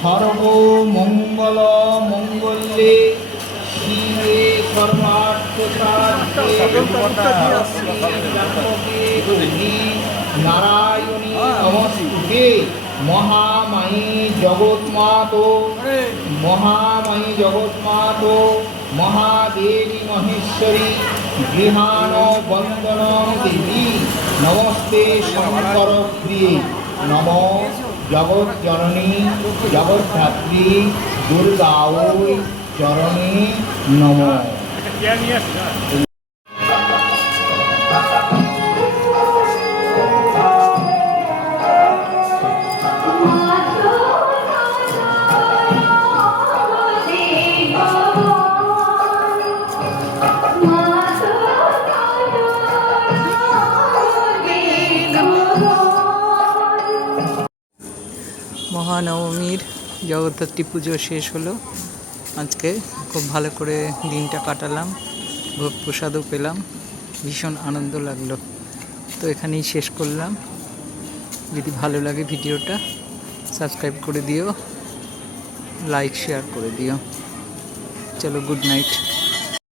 সর্বমঙ্গল মঙ্গলে শিবে সর্বার্থসাধকে নারায়ণী নমস্তুতে। মহামায়ী জগৎমাতো মহাদেবী মহেশ্বরী গৃহাণ বন্দন দেবী নমস্তে শঙ্কর প্রিয়ে। নম জগৎজননী জগদ্ধাত্রী দুর্গাওই চরণে নমঃ। মহানবমীর জগদ্ধাত্রী পুজো শেষ হলো। আজকে খুব ভালো করে দিনটা কাটালাম, ভোগ প্রসাদও পেলাম, ভীষণ আনন্দ লাগলো। তো এখানেই শেষ করলাম। যদি ভালো লাগে ভিডিওটা সাবস্ক্রাইব করে দিও, লাইক শেয়ার করে দিও। চলো, গুড নাইট।